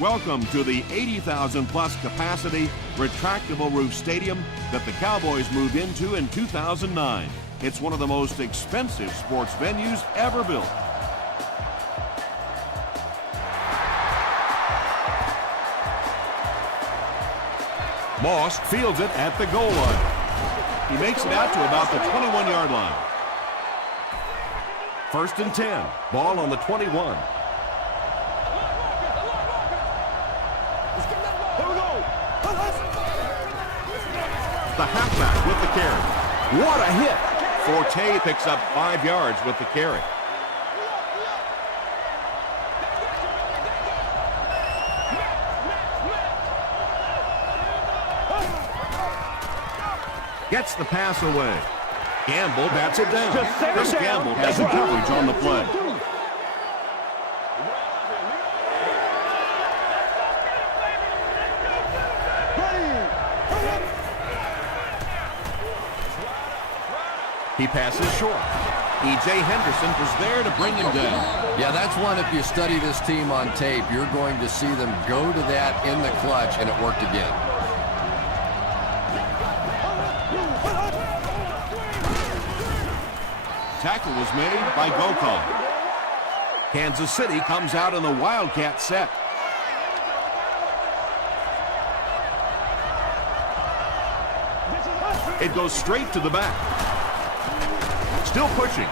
Welcome to the 80,000 plus capacity retractable roof stadium that the Cowboys moved into in 2009. It's one of the most expensive sports venues ever built. Moss fields it at the goal line. He makes it out to about the 21-yard line. 1st and 10. Ball on the 21. The halfback with the carry. What a hit! Forte picks up 5 yards with the carry. Gets the pass away. Gamble bats it down. Chris Gamble has the coverage on the play. He passes short. E.J. Henderson was there to bring him down. Yeah, that's one, if you study this team on tape, you're going to see them go to that in the clutch, and it worked again. Tackle was made by Gokon. Kansas City comes out in the Wildcat set. It goes straight to the back. Still pushing.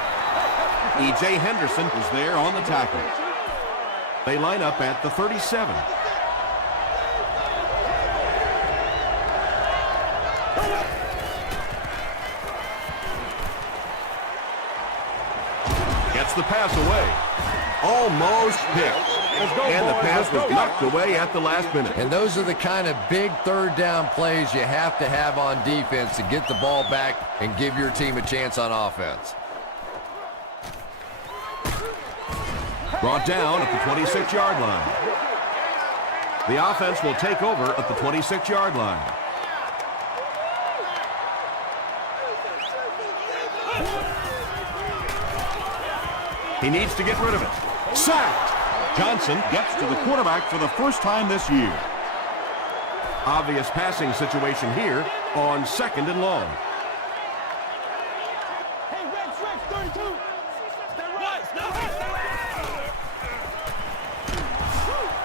E.J. Henderson was there on the tackle. They line up at the 37. Gets the pass away. Almost picked. And the pass was knocked away at the last minute. And those are the kind of big third down plays you have to have on defense to get the ball back and give your team a chance on offense. Brought down at the 26-yard line. The offense will take over at the 26-yard line. He needs to get rid of it. Sacked! Johnson gets to the quarterback for the first time this year. Obvious passing situation here on 2nd and long. Hey, Rex, 32.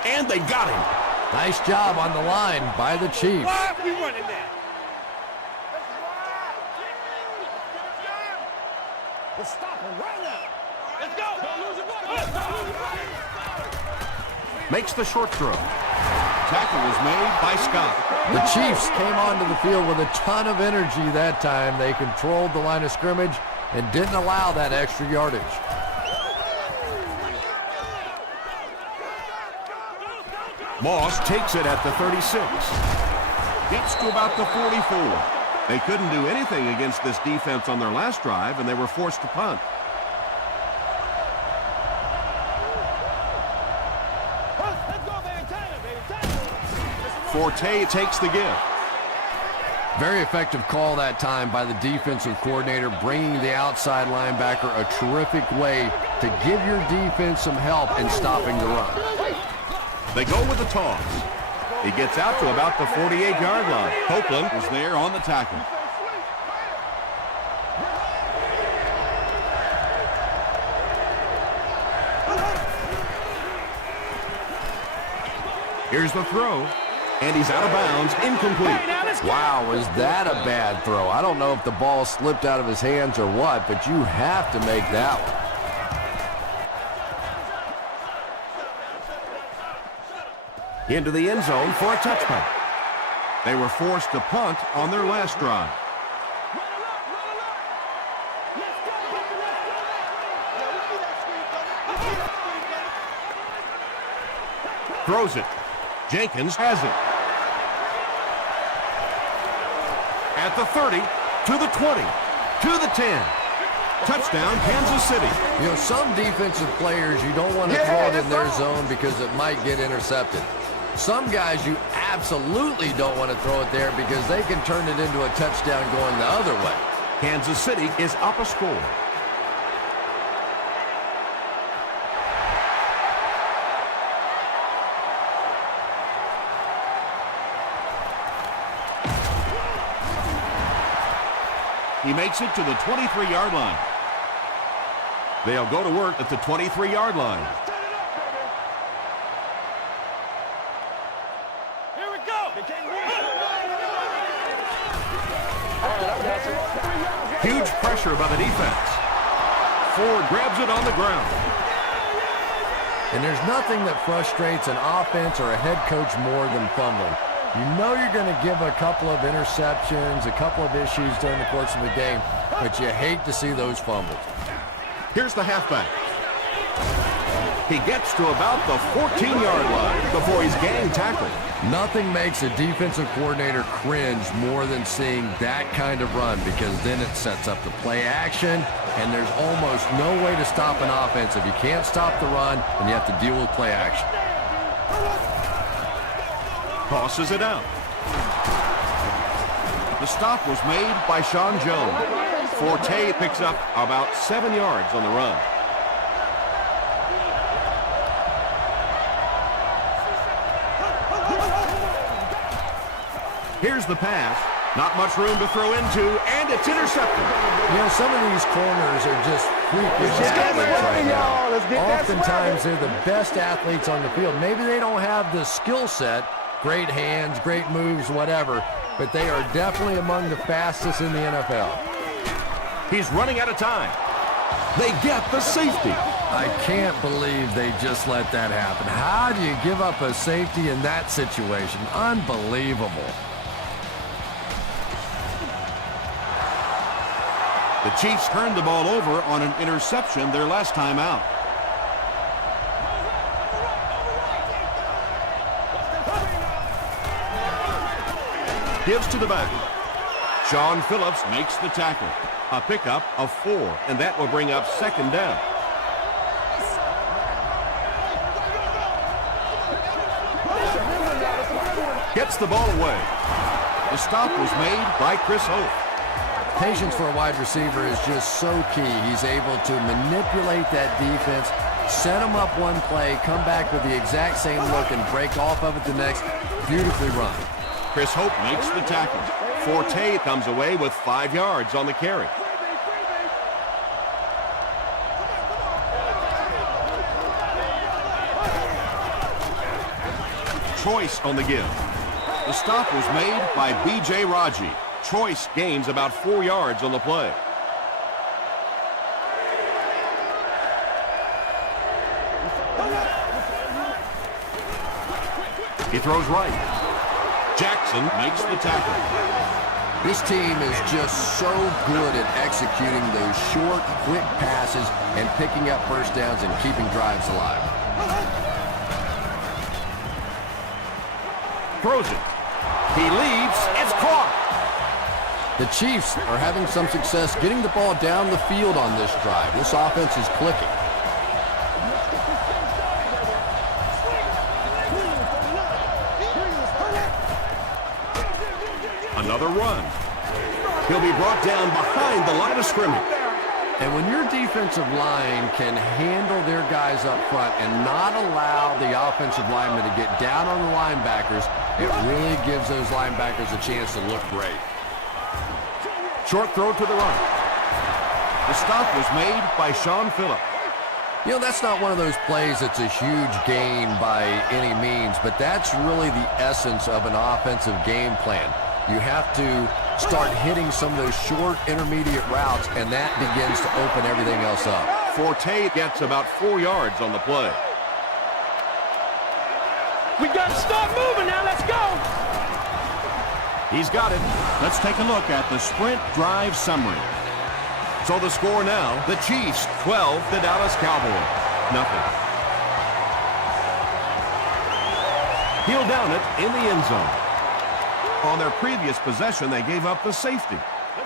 And they got him. Nice job on the line by the Chiefs. Why are we running that? Let's stop him right now. Let's go. Don't lose the ball. Don't lose the ball. Makes the short throw. Tackle was made by Scott. The Chiefs came onto the field with a ton of energy that time. They controlled the line of scrimmage and didn't allow that extra yardage. Moss takes it at the 36. Gets to about the 44. They couldn't do anything against this defense on their last drive, and they were forced to punt. Forte takes the give. Very effective call that time by the defensive coordinator, bringing the outside linebacker a terrific way to give your defense some help in stopping the run. They go with the toss. He gets out to about the 48-yard line. Copeland was there on the tackle. Here's the throw. And he's out of bounds, incomplete. Wow, was that a bad throw? I don't know if the ball slipped out of his hands or what, but you have to make that one. Into the end zone for a touchdown. They were forced to punt on their last drive. Throws it. Jenkins has it. At the 30, to the 20, to the 10. Touchdown, Kansas City. You know, some defensive players, you don't want to throw it in their zone because it might get intercepted. Some guys, you absolutely don't want to throw it there because they can turn it into a touchdown going the other way. Kansas City is up a score. He makes it to the 23-yard line. They'll go to work at the 23-yard line. Here we go. Huge pressure by the defense. Ford grabs it on the ground. And there's nothing that frustrates an offense or a head coach more than fumbling. You know you're going to give a couple of interceptions, a couple of issues during the course of the game, but you hate to see those fumbles. Here's the halfback. He gets to about the 14-yard line before he's gang tackled. Nothing makes a defensive coordinator cringe more than seeing that kind of run, because then it sets up the play action, and there's almost no way to stop an offense. If you can't stop the run, then you have to deal with play action. Tosses it out. The stop was made by Sean Jones. Forte picks up about 7 yards on the run. Here's the pass. Not much room to throw into, and it's intercepted. You know, some of these corners are just freakish athletes right now. Oftentimes, they're the best athletes on the field. Maybe they don't have the skill set, great hands, great moves, whatever, but they are definitely among the fastest in the NFL. He's running out of time. They get the safety. I can't believe they just let that happen. How do you give up a safety in that situation? Unbelievable. The Chiefs turned the ball over on an interception their last time out. Gives to the back. Sean Phillips makes the tackle. A pickup of 4, and that will bring up second down. Gets the ball away. The stop was made by Chris Hope. Patience for a wide receiver is just so key. He's able to manipulate that defense, set them up one play, come back with the exact same look, and break off of it the next. Beautifully run. Chris Hope makes the tackle. Forte comes away with 5 yards on the carry. Choice on the give. The stop was made by B.J. Raji. Choice gains about 4 yards on the play. He throws right. Jackson makes the tackle. This team is just so good at executing those short, quick passes and picking up first downs and keeping drives alive. Throws it. He leaves. It's caught. The Chiefs are having some success getting the ball down the field on this drive. This offense is clicking. Another run. He'll be brought down behind the line of scrimmage. And when your defensive line can handle their guys up front and not allow the offensive linemen to get down on the linebackers, it really gives those linebackers a chance to look great. Short throw to the right. The stop was made by Sean Phillips. You know, that's not one of those plays that's a huge gain by any means, but that's really the essence of an offensive game plan. You have to start hitting some of those short, intermediate routes, and that begins to open everything else up. Forte gets about 4 yards on the play. We got to start moving now. Let's go. He's got it. Let's take a look at the sprint drive summary. So the score now, the Chiefs 12, the Dallas Cowboys nothing. He'll down it in the end zone. On their previous possession, they gave up the safety.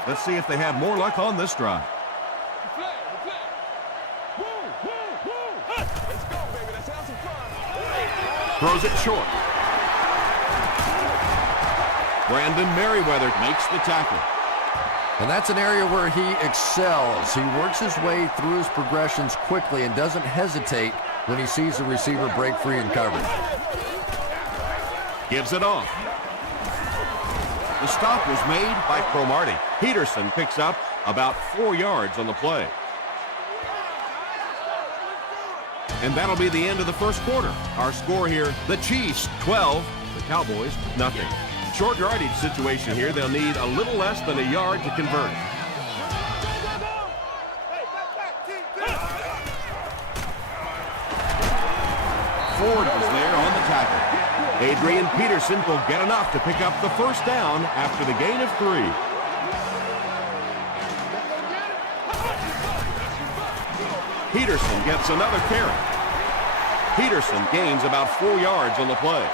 Let's see if they have more luck on this drive. Throws it short. Brandon Merriweather makes the tackle. And that's an area where he excels. He works his way through his progressions quickly and doesn't hesitate when he sees the receiver break free in coverage. Gives it off. The stop was med by Cromartie. Peterson picks up About 4 yards on the play. And that'll be the end of the first quarter. Our score here, the Chiefs 12, the Cowboys nothing. Short yardage situation here. They'll need a little less than a yard to convert. Ford was there on the tackle. Adrian Peterson will get enough to pick up the first down after the gain of 3. Peterson gets another carry. Peterson gains about 4 yards on the play.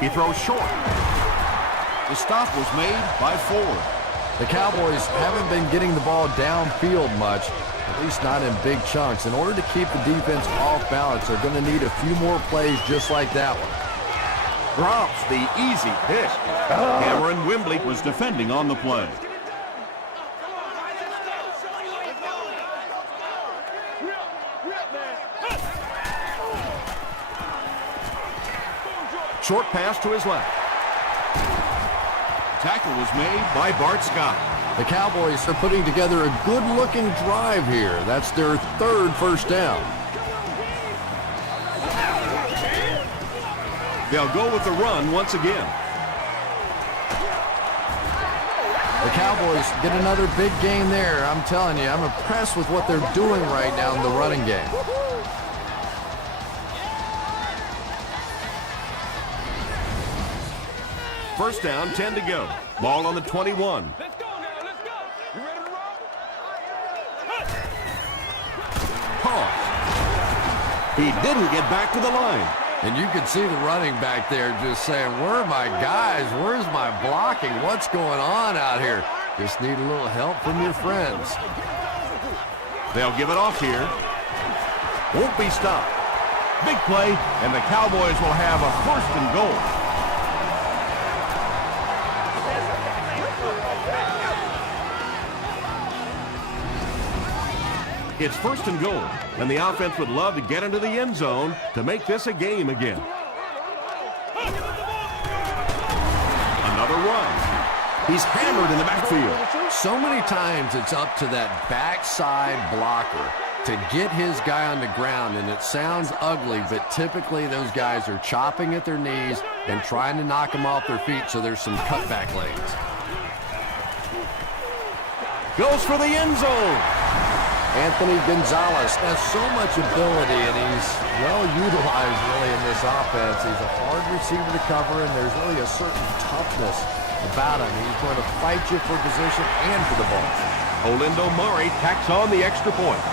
He throws short. The stop was made by Ford. The Cowboys haven't been getting the ball downfield much, at least not in big chunks. In order to keep the defense off balance, they're going to need a few more plays just like that one. Drops the easy pick. Cameron Wembley was defending on the play. Short pass to his left. Tackle was made by Bart Scott. The Cowboys are putting together a good-looking drive here. That's their 3rd first down. They'll go with the run once again. The Cowboys get another big gain there. I'm telling you, I'm impressed with what they're doing right now in the running game. First down, 10 to go. Ball on the 21. Let's go now. Let's go. You ready to roll? Pause. He didn't get back to the line. And you can see the running back there just saying, where are my guys? Where's my blocking? What's going on out here? Just need a little help from your friends. They'll give it off here. Won't be stopped. Big play, and the Cowboys will have a 1st and goal. It's 1st and goal, and the offense would love to get into the end zone to make this a game again. Another run. He's hammered in the backfield. So many times it's up to that backside blocker to get his guy on the ground, and it sounds ugly, but typically those guys are chopping at their knees and trying to knock them off their feet, so there's some cutback lanes. Goes for the end zone. Anthony Gonzalez has so much ability, and he's well utilized really in this offense. He's a hard receiver to cover, and there's really a certain toughness about him. He's going to fight you for position and for the ball. Olindo Murray tacks on the extra point.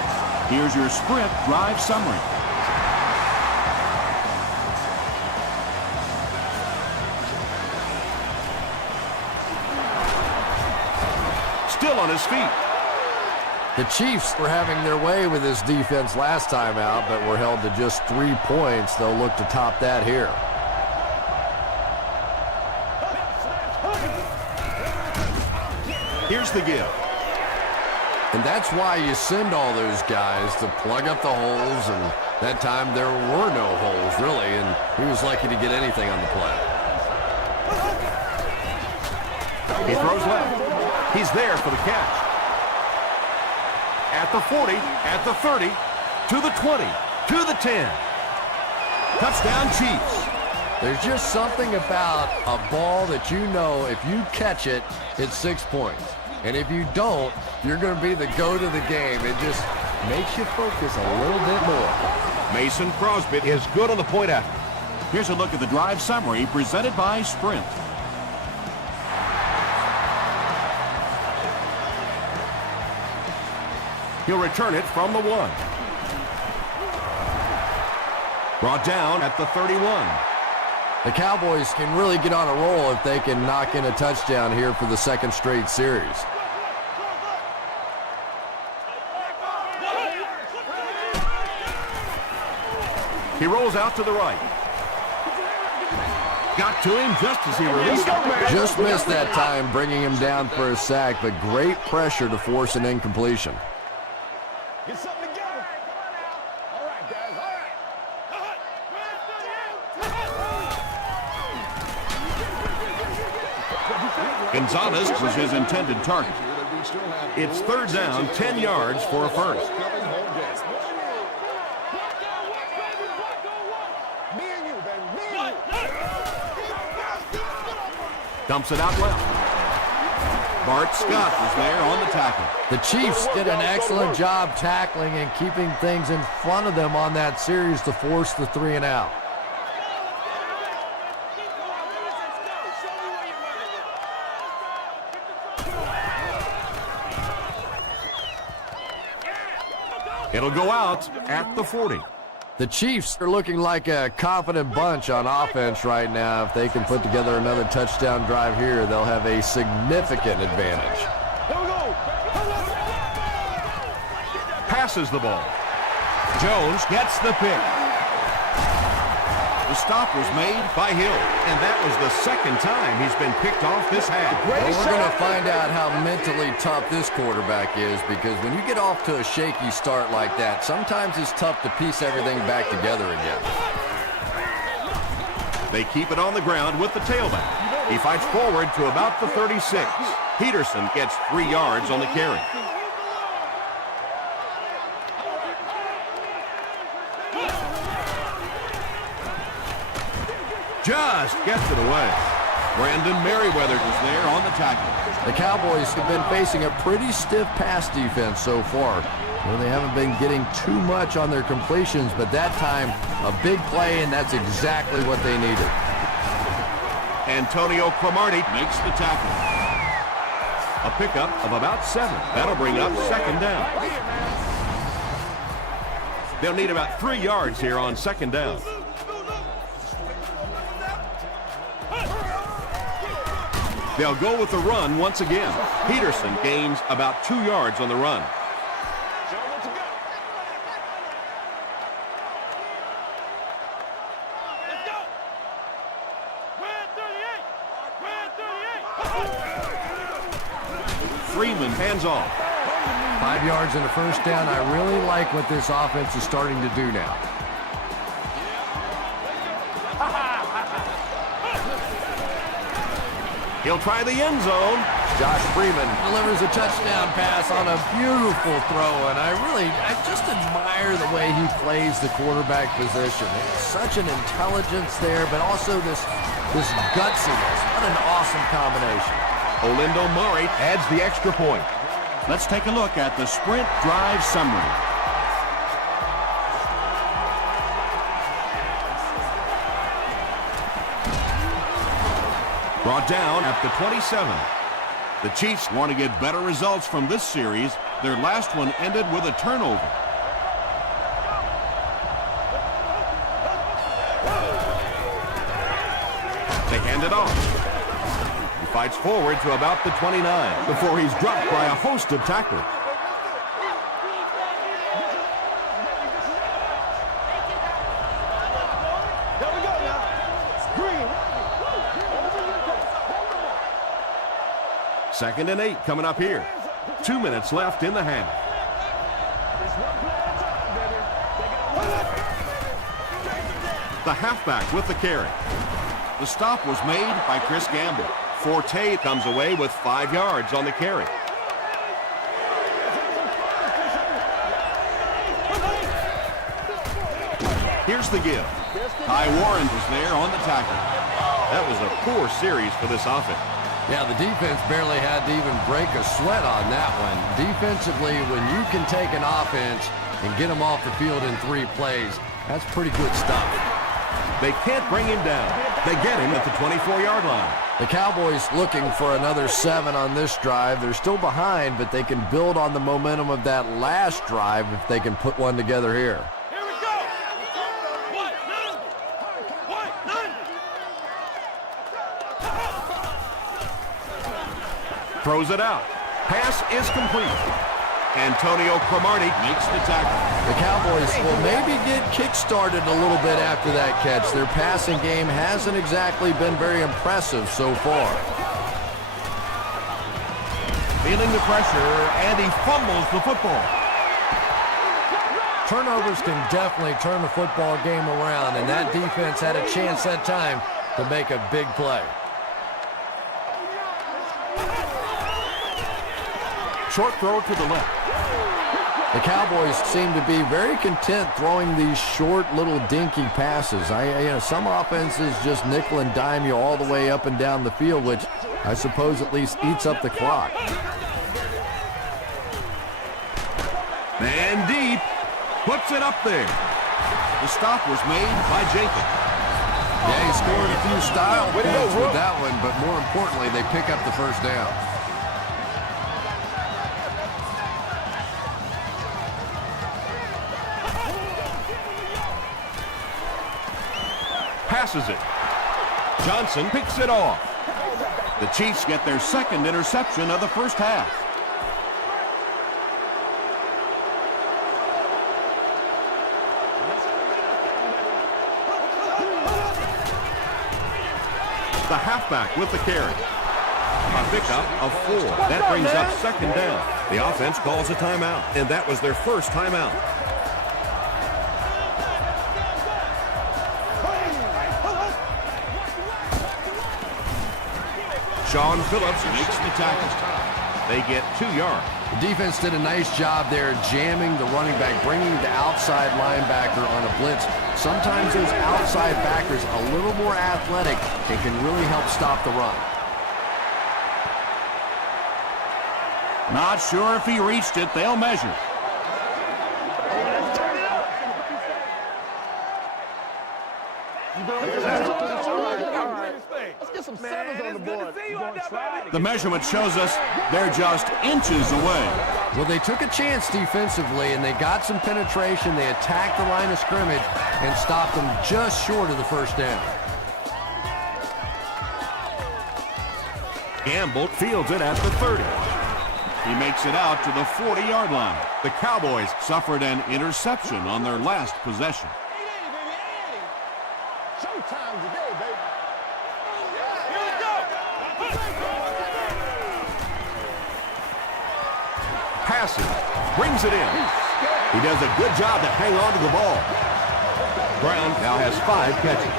Here's your sprint drive summary. Still on his feet. The Chiefs were having their way with this defense last time out, but were held to just 3 points. They'll look to top that here. Here's the give. And that's why you send all those guys to plug up the holes, and that time there were no holes, really, and he was lucky to get anything on the play. He throws left. He's there for the catch. At the 40, at the 30, to the 20, to the 10. Touchdown, Chiefs. There's just something about a ball that you know if you catch it, it's 6 points. And if you don't, you're going to be the goat of the game. It just makes you focus a little bit more. Mason Crosby is good on the point after. Here's a look at the drive summary presented by Sprint. He'll return it from the 1. Brought down at the 31. The Cowboys can really get on a roll if they can knock in a touchdown here for the 2nd straight series. He rolls out to the right. Got to him just as he released it. Just missed that time, bringing him down for a sack, but great pressure to force an incompletion. Get something together. All right, guys. All right. Gonzalez was his intended target. It's third down, 10 yards for a first. Dumps it out left. Bart Scott was there on the tackle. The Chiefs did an excellent job tackling and keeping things in front of them on that series to force the 3 and out. It'll go out at the 40. The Chiefs are looking like a confident bunch on offense right now. If they can put together another touchdown drive here, they'll have a significant advantage. Here we go. Passes the ball. Jones gets the pick. The stop was made by Hill, and that was the second time he's been picked off this half. Well, we're going to find out how mentally tough this quarterback is, because when you get off to a shaky start like that, sometimes it's tough to piece everything back together again. They keep it on the ground with the tailback. He fights forward to about the 36. Peterson gets 3 yards on the carry. Just gets it away. Brandon Merriweather was there on the tackle. The Cowboys have been facing a pretty stiff pass defense so far. Well, they haven't been getting too much on their completions, but that time, a big play, and that's exactly what they needed. Antonio Cromartie makes the tackle. A pickup of about 7. That'll bring up second down. They'll need about 3 yards here on second down. They'll go with the run once again. Peterson gains about 2 yards on the run. Freeman hands off. 5 yards and a first down. I really like what this offense is starting to do now. He'll try the end zone. Josh Freeman delivers a touchdown pass on a beautiful throw, and I just admire the way he plays the quarterback position. There's such an intelligence there, but also this gutsiness. What an awesome combination. Olindo Murray adds the extra point. Let's take a look at the sprint drive summary. Brought down at the 27. The Chiefs want to get better results from this series. Their last one ended with a turnover. They hand it off. He fights forward to about the 29 before he's dropped by a host of tacklers. Second and 8 coming up here. 2 minutes left in the half. The halfback with the carry. The stop was made by Chris Gamble. Forte comes away with 5 yards on the carry. Here's the give. Ty Warren was there on the tackle. That was a poor series for this offense. Yeah, the defense barely had to even break a sweat on that one. Defensively, when you can take an offense and get them off the field in 3 plays, that's pretty good stuff. They can't bring him down. They get him at the 24-yard line. The Cowboys looking for another 7 on this drive. They're still behind, but they can build on the momentum of that last drive if they can put one together here. Throws it out. Pass is complete. Antonio Cromartie makes the tackle. The Cowboys will maybe get kick-started a little bit after that catch. Their passing game hasn't exactly been very impressive so far. Feeling the pressure, and he fumbles the football. Turnovers can definitely turn the football game around, and that defense had a chance that time to make a big play. Short throw to the left. The Cowboys seem to be very content throwing these short little dinky passes. Some offenses just nickel and dime you all the way up and down the field, which I suppose at least eats up the clock. And deep. Puts it up there. The stop was made by Jenkins. Yeah, he scored a few style points with that one, but more importantly, they pick up the first down. Passes it. Johnson picks it off. The Chiefs get their second interception of the first half. The halfback with the carry. A pickup of 4. That brings up second down. The offense calls a timeout, and that was their first timeout. Sean Phillips makes the tackle. They get 2 yards. The defense did a nice job there jamming the running back, bringing the outside linebacker on a blitz. Sometimes those outside backers a little more athletic and can really help stop the run. Not sure if he reached it. They'll measure. The measurement shows us they're just inches away. Well, they took a chance defensively, and they got some penetration. They attacked the line of scrimmage and stopped them just short of the first down. Gamble fields it at the 30. He makes it out to the 40-yard line. The Cowboys suffered an interception on their last possession. Showtime today, baby. Passes, brings it in. He does a good job to hang on to the ball. Brown now has 5 catches.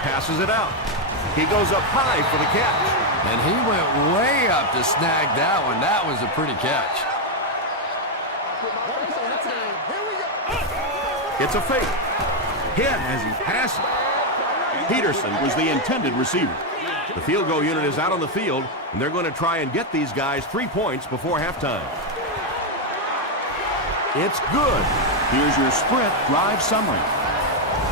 Passes it out. He goes up high for the catch. And he went way up to snag that one. That was a pretty catch. It's a fake. Hit as he passes. Peterson was the intended receiver. The field goal unit is out on the field, and they're going to try and get these guys 3 points before halftime. It's good. Here's your Sprint drive summary.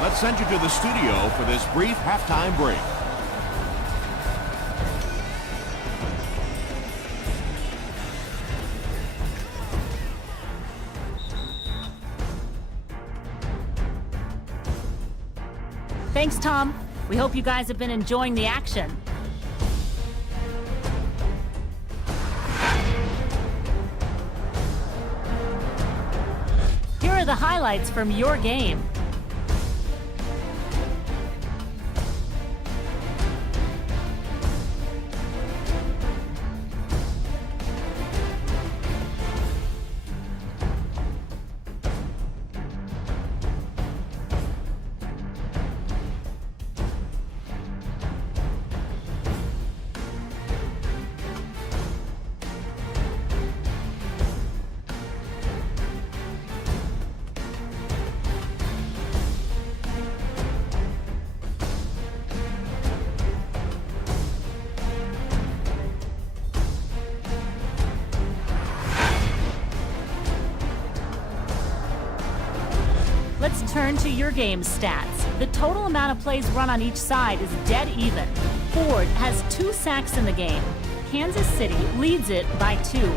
Let's send you to the studio for this brief halftime break. Thanks, Tom. We hope you guys have been enjoying the action. Here are the highlights from your game. Let's turn to your game stats. The total amount of plays run on each side is dead even. Ford has 2 sacks in the game. Kansas City leads it by 2.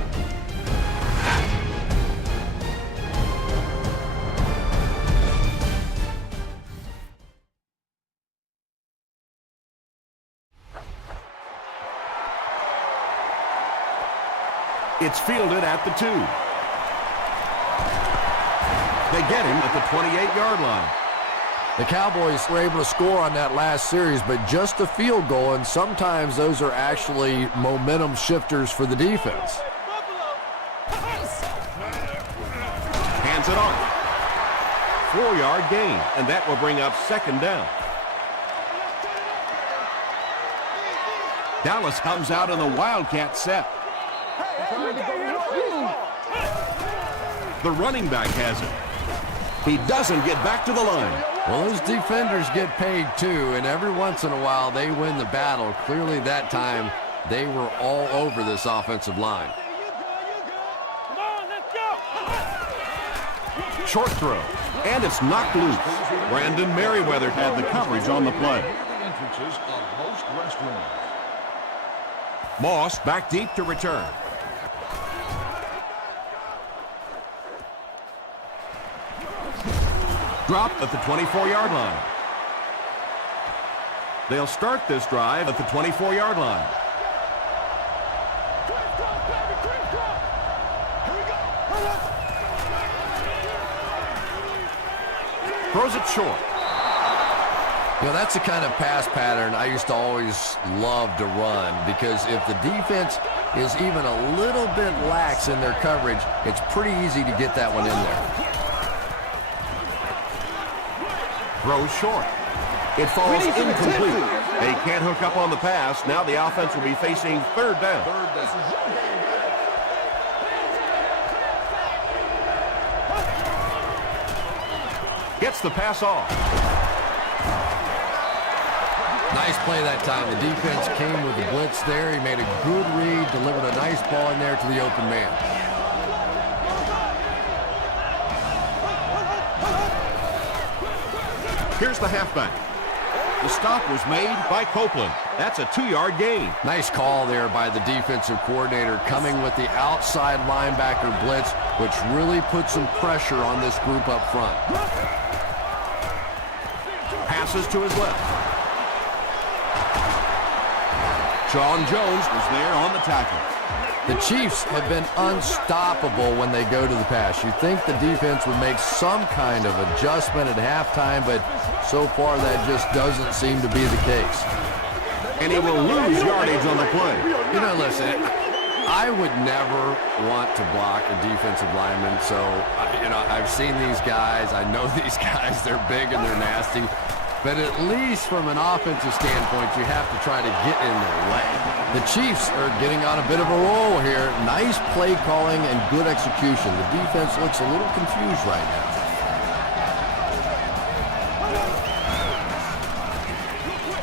It's fielded at the 2. They get him at the 28-yard line. The Cowboys were able to score on that last series, but just a field goal, and sometimes those are actually momentum shifters for the defense. Hands it off. 4-yard gain, and that will bring up second down. Dallas comes out in the Wildcat set. The running back has it. He doesn't get back to the line. Well, those defenders get paid too, and every once in a while they win the battle. Clearly that time they were all over this offensive line. Come on, let's go. Short throw, and it's knocked loose. Brandon Merriweather had the coverage on the play. Moss back deep to return. Dropped at the 24-yard line. They'll start this drive at the 24-yard line. Throws it short. You know, that's the kind of pass pattern I used to always love to run, because if the defense is even a little bit lax in their coverage, it's pretty easy to get that one in there. Throws short. It falls incomplete. They can't hook up on the pass. Now the offense will be facing third down. Gets the pass off. Nice play that time. The defense came with the blitz there. He made a good read, delivered a nice ball in there to the open man. Here's the halfback. The stop was made by Copeland. That's a 2-yard gain. Nice call there by the defensive coordinator, coming with the outside linebacker blitz, which really put some pressure on this group up front. Passes to his left. Sean Jones was there on the tackle. The Chiefs have been unstoppable when they go to the pass. You think the defense would make some kind of adjustment at halftime, but so far that just doesn't seem to be the case. And he will lose yardage on the play. You know, listen, I would never want to block a defensive lineman, so, you know, I've seen these guys. I know these guys. They're big and they're nasty. But at least from an offensive standpoint, you have to try to get in their way. The Chiefs are getting on a bit of a roll here. Nice play calling and good execution. The defense looks a little confused right now.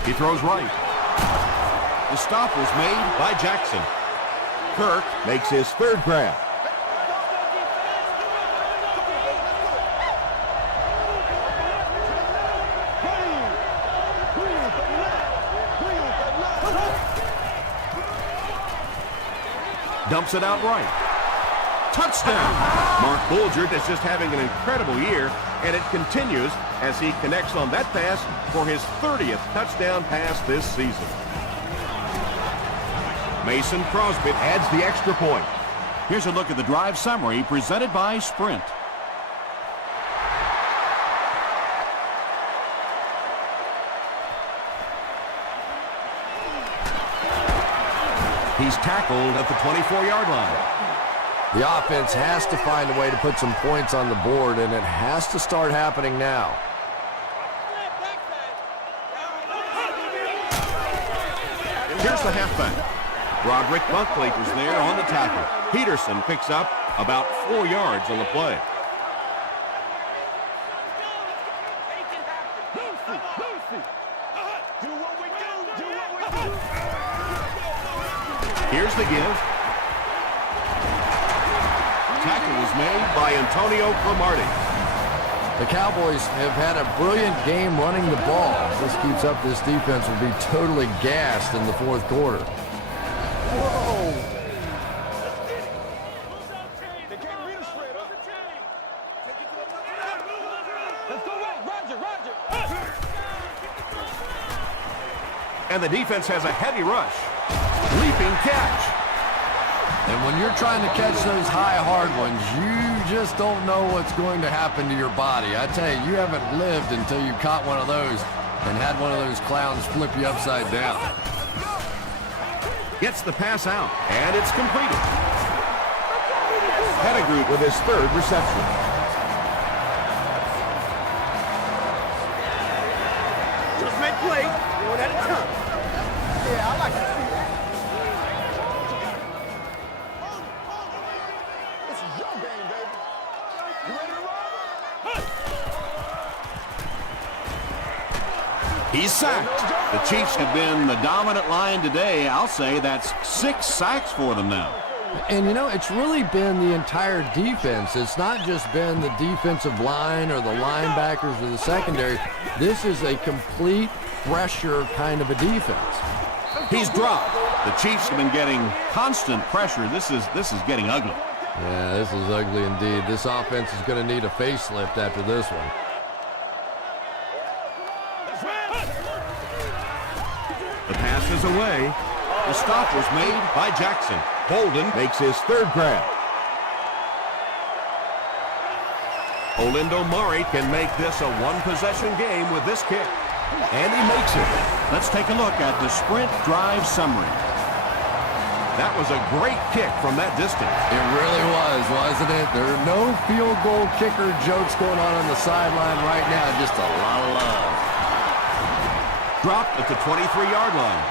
He throws right. The stop was made by Jackson. Kirk makes his third grab. Dumps it out right. Touchdown! Mark Bulger is just having an incredible year, and it continues as he connects on that pass for his 30th touchdown pass this season. Mason Crosby adds the extra point. Here's a look at the drive summary presented by Sprint. He's tackled at the 24-yard line. The offense has to find a way to put some points on the board, and it has to start happening now. Here's the halfback. Roderick Buckley was there on the tackle. Peterson picks up about 4 yards on the play. Here's the give. Tackle was made by Antonio Cromartie. The Cowboys have had a brilliant game running the ball. If this keeps up, this defense will be totally gassed in the fourth quarter. Whoa! They can't beat us straight up. Let's go right. Roger. And the defense has a heavy rush. Leaping catch. And when you're trying to catch those high, hard ones, you just don't know what's going to happen to your body. I tell you haven't lived until you caught one of those and had one of those clowns flip you upside down. Gets the pass out, and it's completed. Pettigrew with his third reception. Just make play. One at a time. Yeah, I like it. He's sacked. The Chiefs have been the dominant line today. I'll say that's 6 sacks for them now. And, you know, it's really been the entire defense. It's not just been the defensive line or the linebackers or the secondary. This is a complete pressure kind of a defense. He's dropped. The Chiefs have been getting constant pressure. This is getting ugly. Yeah, this is ugly indeed. This offense is going to need a facelift after this one. The pass is away. The stop was made by Jackson. Holden makes his 3rd grab. Olindo Murray can make this a 1-possession game with this kick. And he makes it. Let's take a look at the sprint drive summary. That was a great kick from that distance. It really was, wasn't it? There are no field goal kicker jokes going on the sideline right now. Just a lot of love. Dropped at the 23-yard line.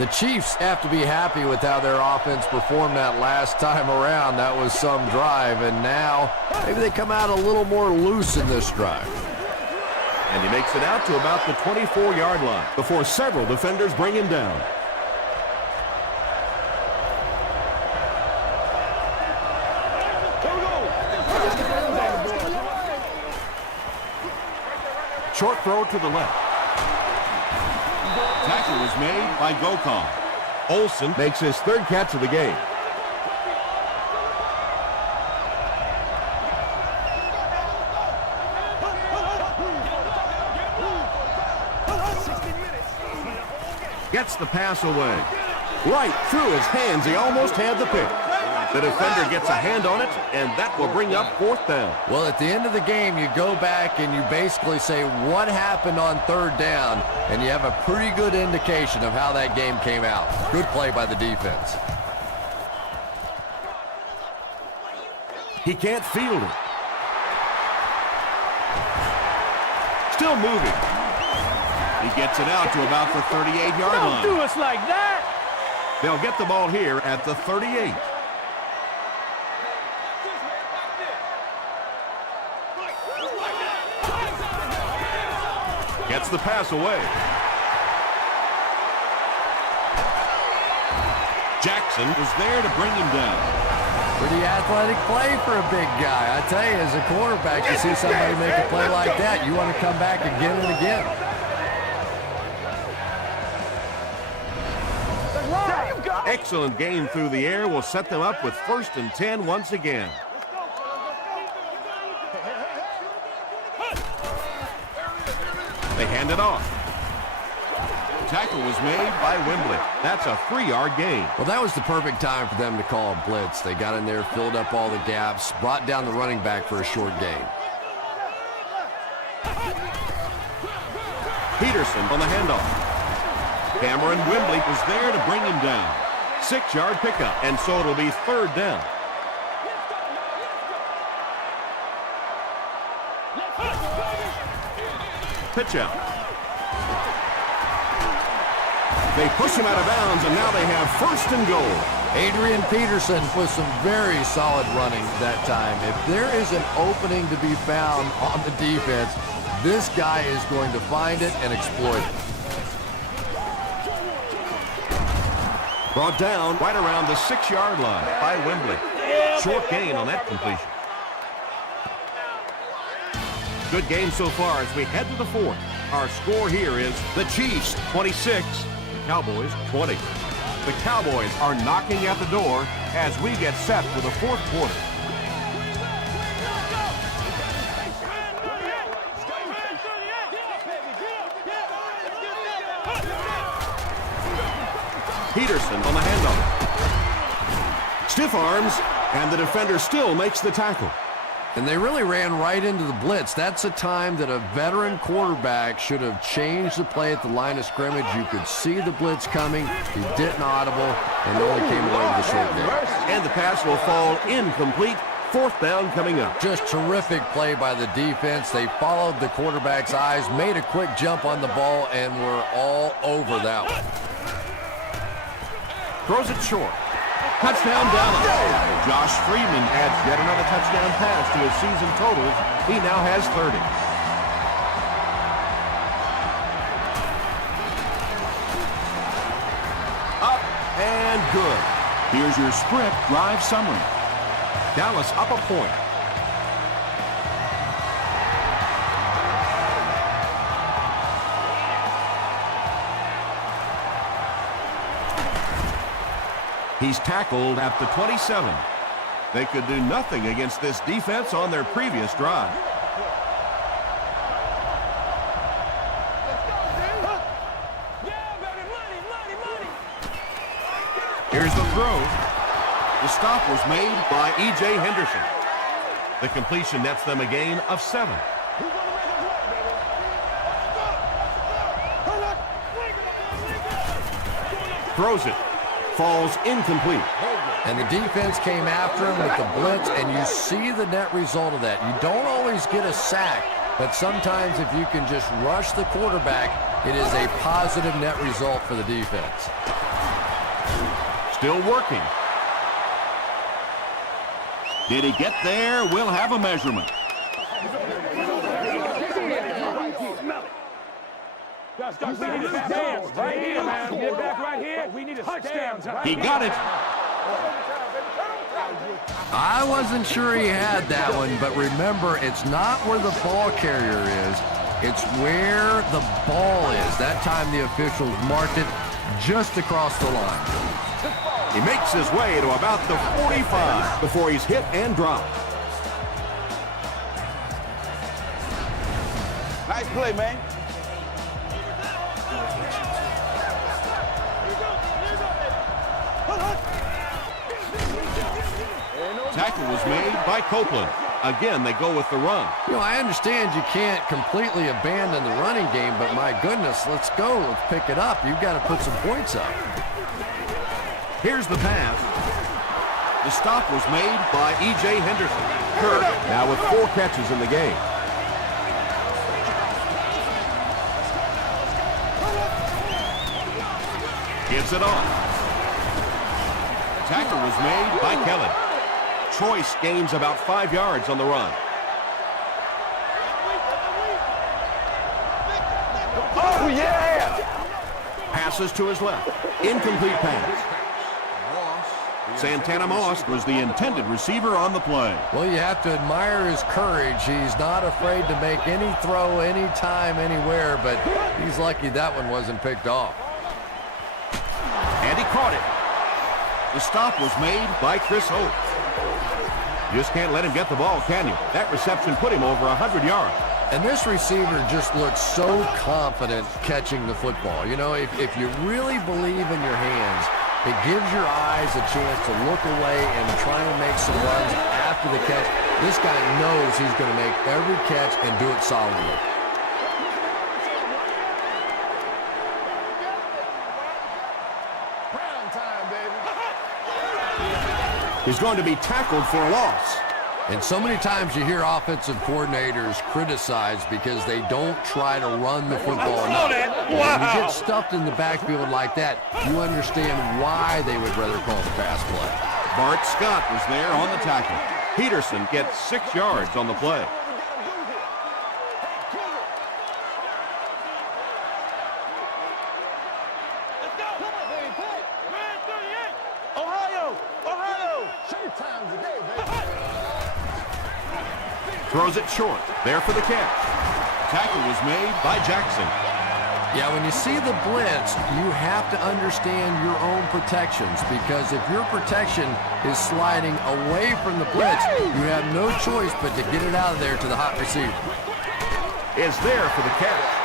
The Chiefs have to be happy with how their offense performed that last time around. That was some drive, and now maybe they come out a little more loose in this drive. And he makes it out to about the 24-yard line before several defenders bring him down. Short throw to the left. Tackle was made by Gokon. Olsen makes his 3rd catch of the game. Gets the pass away. Right through his hands. He almost had the pick. The defender gets a hand on it, and that will bring up 4th down. Well, at the end of the game, you go back and you basically say what happened on 3rd down, and you have a pretty good indication of how that game came out. Good play by the defense. He can't field it. Still moving. He gets it out to about the 38-yard line. Don't do us like that. They'll get the ball here at the 38. Gets the pass away. Jackson was there to bring him down. Pretty athletic play for a big guy. I tell you, as a quarterback, you see somebody make a play like that, you want to come back again and again. Excellent game through the air will set them up with 1st and 10 once again. They hand it off. The tackle was made by Wembley. That's a 3-yard gain. Well, that was the perfect time for them to call a blitz. They got in there, filled up all the gaps, brought down the running back for a short gain. Peterson on the handoff. Cameron Wembley was there to bring him down. 6-yard pickup, and so it'll be 3rd down. Pitch out. They push him out of bounds, and now they have 1st and goal. Adrian Peterson with some very solid running that time. If there is an opening to be found on the defense, this guy is going to find it and exploit it. Brought down right around the 6-yard line by Wembley. Short gain on that completion. Good game so far as we head to the 4th. Our score here is the Chiefs 26, the Cowboys 20. The Cowboys are knocking at the door as we get set for the 4th quarter. Peterson on the handoff. Stiff arms, and the defender still makes the tackle. And they really ran right into the blitz. That's a time that a veteran quarterback should have changed the play at the line of scrimmage. You could see the blitz coming. He didn't audible, and only came away with a short game. And the pass will fall incomplete. 4th down coming up. Just terrific play by the defense. They followed the quarterback's eyes, made a quick jump on the ball, and were all over that one. Throws it short. Touchdown Dallas. Josh Freeman adds yet another touchdown pass to his season totals. He now has 30. And good. Here's your sprint drive summary. Dallas up a point. He's tackled at the 27. They could do nothing against this defense on their previous drive. Here's the throw. The stop was made by E.J. Henderson. The completion nets them a gain of 7. Throws it. Falls incomplete. And the defense came after him with the blitz, and you see the net result of that. You don't always get a sack, but sometimes if you can just rush the quarterback, it is a positive net result for the defense. Still working. Did he get there? We'll have a measurement. Right here, man. Get back right here. We need a touchdown. He got it. I wasn't sure he had that one, but remember, it's not where the ball carrier is. It's where the ball is. That time the officials marked it just across the line. He makes his way to about the 45 before he's hit and dropped. Nice play, man. Tackle was made by Copeland. Again, they go with the run. You know, I understand you can't completely abandon the running game, but my goodness, let's go. Let's pick it up. You've got to put some points up. Here's the pass. The stop was made by E.J. Henderson. Kirk now with 4 catches in the game. Gives it off. Tackle was made by Kelly. Choice gains about 5 yards on the run. Oh, yeah! Passes to his left. Incomplete pass. Santana Moss was the intended receiver on the play. Well, you have to admire his courage. He's not afraid to make any throw, anytime, anywhere, but he's lucky that one wasn't picked off. And he caught it. The stop was made by Chris Hope. You just can't let him get the ball, can you? That reception put him over 100 yards. And this receiver just looks so confident catching the football. You know, if you really believe in your hands, it gives your eyes a chance to look away and try and make some runs after the catch. This guy knows he's going to make every catch and do it solidly. He's going to be tackled for a loss. And so many times you hear offensive coordinators criticized because they don't try to run the football enough. When you get stuffed in the backfield like that, you understand why they would rather call the pass play. Bart Scott was there on the tackle. Peterson gets 6 yards on the play. Throws it short. There for the catch. Tackle was made by Jackson. Yeah, when you see the blitz, you have to understand your own protections, because if your protection is sliding away from the blitz, you have no choice but to get it out of there to the hot receiver. Is there for the catch.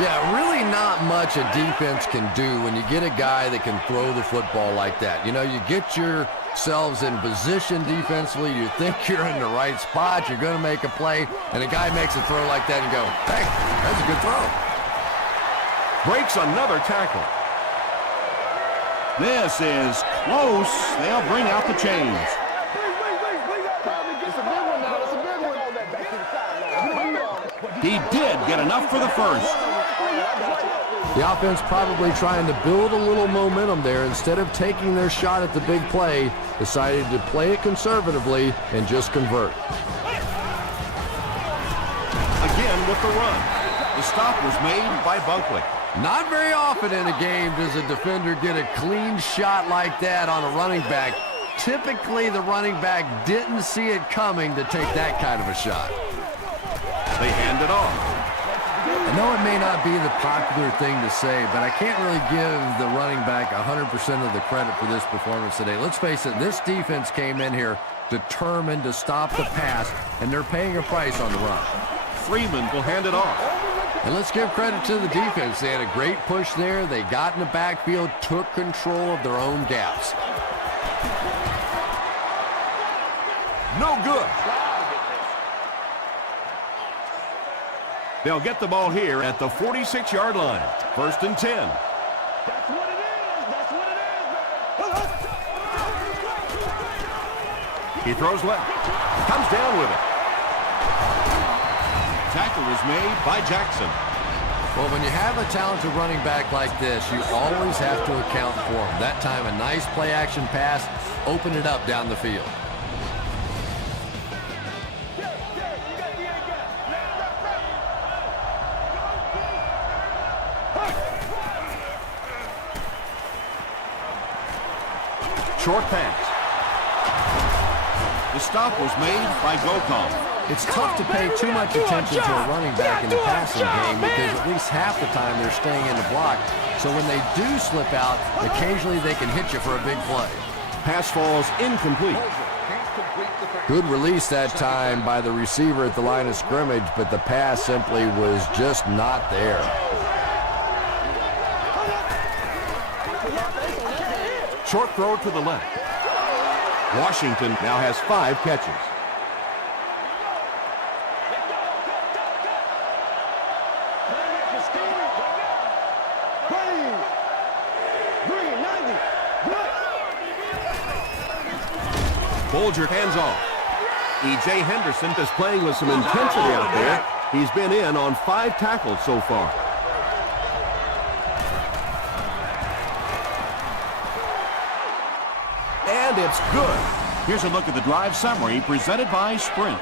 Yeah, really not much a defense can do when you get a guy that can throw the football like that. You know, you get yourselves in position defensively, you think you're in the right spot, you're going to make a play, and a guy makes a throw like that and you go, hey, that's a good throw. Breaks another tackle. This is close. They'll bring out the chains. He did get enough for the first. The offense probably trying to build a little momentum there. Instead of taking their shot at the big play, decided to play it conservatively and just convert. Again with the run. The stop was made by Bunkley. Not very often in a game does a defender get a clean shot like that on a running back. Typically, the running back didn't see it coming to take that kind of a shot. They hand it off. I know it may not be the popular thing to say, but I can't really give the running back 100% of the credit for this performance today. Let's face it, this defense came in here determined to stop the pass, and they're paying a price on the run. Freeman will hand it off. And let's give credit to the defense. They had a great push there. They got in the backfield, took control of their own gaps. No good. They'll get the ball here at the 46-yard line. 1st and 10. That's what it is. That's what it is. He throws left. Comes down with it. Tackle is made by Jackson. Well, when you have a talented running back like this, you always have to account for him. That time, a nice play-action pass opened it up down the field. Short pass. The stop was made by Gokon. It's tough to pay too much attention to a running back in the passing game because at least half the time they're staying in the block. So when they do slip out, occasionally they can hit you for a big play. Pass falls incomplete. Good release that time by the receiver at the line of scrimmage, but the pass simply was just not there. Short throw to the left. Washington now has 5 catches. Bolger hands off. E.J. Henderson is playing with some intensity out there. He's been in on 5 tackles so far. And it's good. Here's a look at the drive summary presented by Sprint.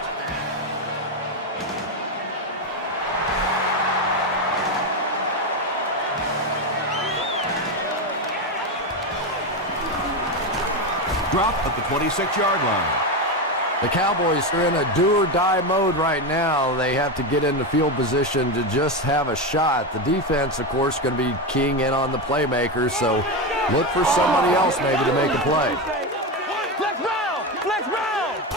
Drop at the 26-yard line. The Cowboys are in a do-or-die mode right now. They have to get into field position to just have a shot. The defense, of course, going to be keying in on the playmakers, so look for somebody else maybe to make a play. Flex round! Flex round!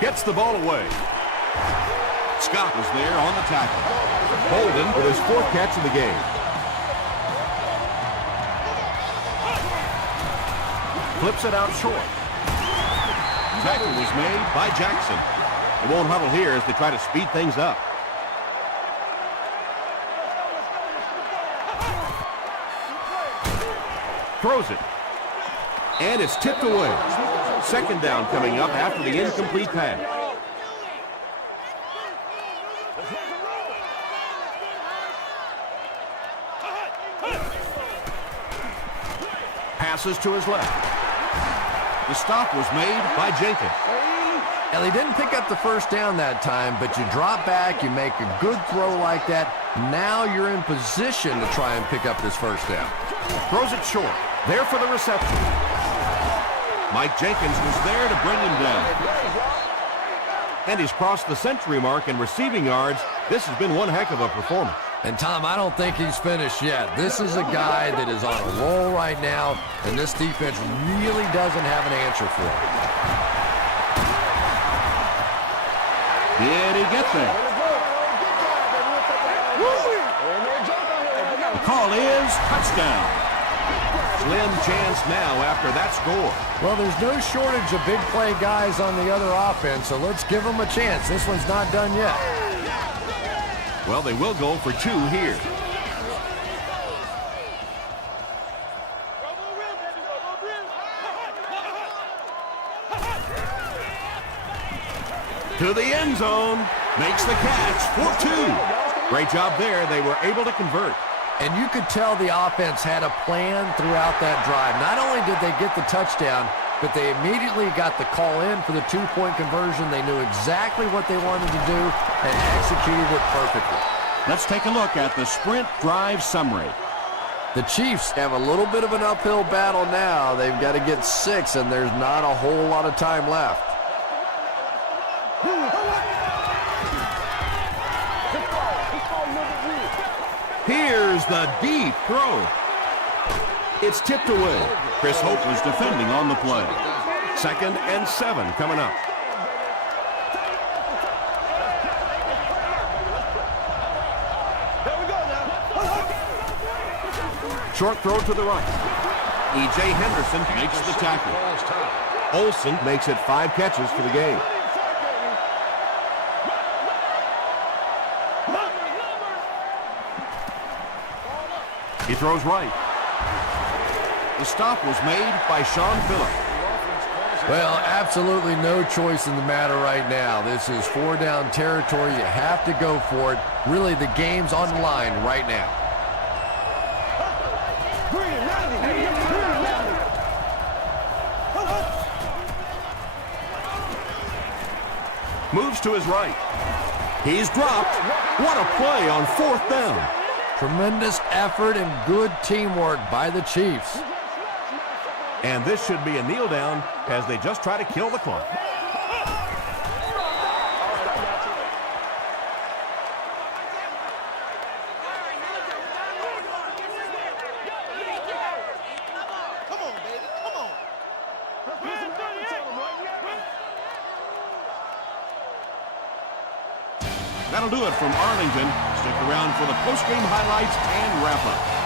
Gets the ball away. Scott was there on the tackle. Bolden with his 4th catch of the game. Flips it out short. Tackle was made by Jackson. They won't huddle here as they try to speed things up. Throws it. And it's tipped away. 2nd down coming up after the incomplete pass. Passes to his left. The stop was made by Jenkins. Now, they didn't pick up the 1st down that time, but you drop back, you make a good throw like that. Now you're in position to try and pick up this 1st down. Throws it short. There for the reception. Mike Jenkins was there to bring him down. And he's crossed the century mark in receiving yards. This has been one heck of a performance. And, Tom, I don't think he's finished yet. This is a guy that is on a roll right now, and this defense really doesn't have an answer for him. Did he get there? The call is touchdown. Slim chance now after that score. Well, there's no shortage of big play guys on the other offense, so let's give them a chance. This one's not done yet. Well, they will go for 2 here. To the end zone. Makes the catch for 2. Great job there. They were able to convert. And you could tell the offense had a plan throughout that drive. Not only did they get the touchdown, but they immediately got the call in for the 2-point conversion. They knew exactly what they wanted to do, and executed it perfectly. Let's take a look at the sprint drive summary. The Chiefs have a little bit of an uphill battle now. They've got to get 6, and there's not a whole lot of time left. Here's the deep throw. It's tipped away. Chris Hope was defending on the play. 2nd and 7 coming up. Short throw to the right. E.J. Henderson makes the tackle. Olsen makes it 5 catches for the game. He throws right. The stop was made by Sean Phillip. Well, absolutely no choice in the matter right now. This is 4-down territory. You have to go for it. Really, the game's on the line right now. Moves to his right. He's dropped. What a play on 4th down. Tremendous effort and good teamwork by the Chiefs. And this should be a kneel down as they just try to kill the clock. Come on, baby. Come on. That'll do it from Arlington. Stick around for the post-game highlights and wrap-up.